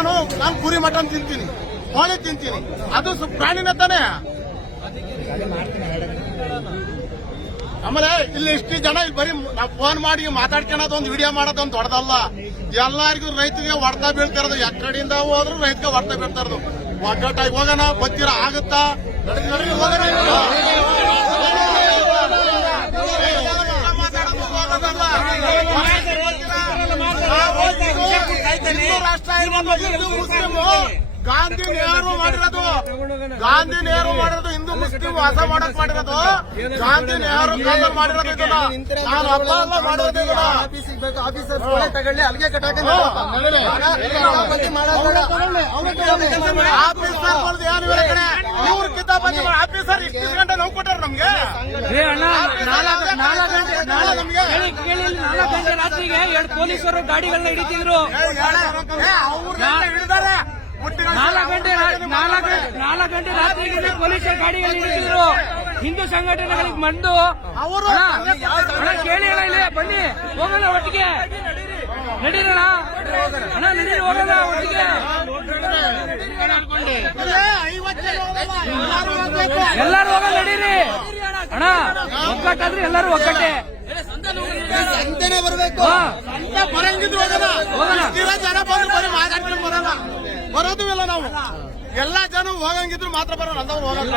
ನಾನು ಕುರಿ ಮಟನ್ ತಿಂತೀನಿ, ಕೋಳಿ ತಿಂತೀನಿ, ಅದು ಪ್ರಾಣಿನ ತಾನೆ. ಆಮೇಲೆ ಇಲ್ಲಿ ಇಷ್ಟು ಜನ ಇಲ್ಲಿ ಬರೀ ನಾವು ಫೋನ್ ಮಾಡಿ ಮಾತಾಡ್ಕೊಳ್ಳೋದು ಒಂದು ವಿಡಿಯೋ ಮಾಡೋದೊಂದು ದೊಡ್ಡದಲ್ಲ. ಎಲ್ಲರಿಗೂ ರೈತರಿಗೆ ಹೊಡ್ತಾ ಬೀಳ್ತಿರೋದು, ಎಕ್ಕಡಿಯಿಂದ ಹೋದ್ರು ರೈತರಿಗೆ ಹೊಡ್ತಾ ಬೀಳ್ತಾ ಇರೋದು. ಒಗ್ಗಟ್ಟಾಗಿ ಹೋಗೋಣ, ಬತ್ತೀರ ಆಗುತ್ತಾ ಹೋಗೋಣ. ಹಿಂದೂ ರಾಷ್ಟ್ರ ಇರ್ಬೋದು, ಮುಸ್ಲಿಮು ಗಾಂಧಿ ನೆಹರು ಮಾಡಿರೋದು, ಹಿಂದೂ ಮುಸ್ಲಿಂ ವಾಸ ಮಾಡಕ್ ಮಾಡಿರೋದು ಗಾಂಧಿ ನೆಹರು ಕಾಲದಲ್ಲಿ ಮಾಡಿರೋದು. ಇದನ್ನ ನಾನು ಹಬ್ಬ ಎಲ್ಲ ಮಾಡೋದು. ಆಫೀಸರ್ ತಗೊಳ್ಳಿ, ಅಲ್ಲಿಗೆ ಕಟ್ಟಾಕೊಂಡು ಆಫೀಸರ್ ಏನು ಬೇರೆ ಕಡೆ ಇವ್ರ ಕಿತಾಬಂದಿ ಆಫೀಸರ್ ಇಷ್ಟು ಗಂಟೆ ನೋವು ಕೊಟ್ಟಾರ ನಮ್ಗೆ. 4 ಗಂಟೆ ರಾತ್ರಿಗೆ 2 ಪೊಲೀಸರು ಗಾಡಿಗಳನ್ನ ಹಿಡಿತಿದ್ರು. 4 ಗಂಟೆ ರಾತ್ರಿಗೆ ಪೊಲೀಸರು ಗಾಡಿಗಳನ್ನ ಹಿಡಿತಿದ್ರು. ಹಿಂದೂ ಸಂಘಟನೆಗಳಿಗೆ ಬಂದು ಅವರು ಕೇಳಿ ಇಲ್ಲಿ ಬನ್ನಿ ಹೋಗೋಣ ಒಟ್ಟಿಗೆ, ನಡೀರೋಣ ಅಣ್ಣ, ನಡೀರಿ ಹೋಗೋಣ ಒಟ್ಟಿಗೆ, ಎಲ್ಲರೂ ಹೋಗೋಣ ನಡೀರಿ ಅಣ್ಣ. ಒಗ್ಗಟ್ಟಾದ್ರೆ ಎಲ್ಲರೂ ಒಗ್ಗಟ್ಟೆ, ಸಂತೆನೆ ಬರಬೇಕು. ಬರಂಗಿದ್ರು ಜನ ಬಂದು ಬರೀ ಮಾತಾಡ್ಕೊಂಡು ಬರಲ್ಲ, ಬರೋದು ಇಲ್ಲ. ನಾವು ಎಲ್ಲಾ ಜನ ಹೋಗಂಗಿದ್ರು ಮಾತ್ರ ಬರೋಣ, ಅಂದವ್ರು ಹೋಗಲ್ಲ.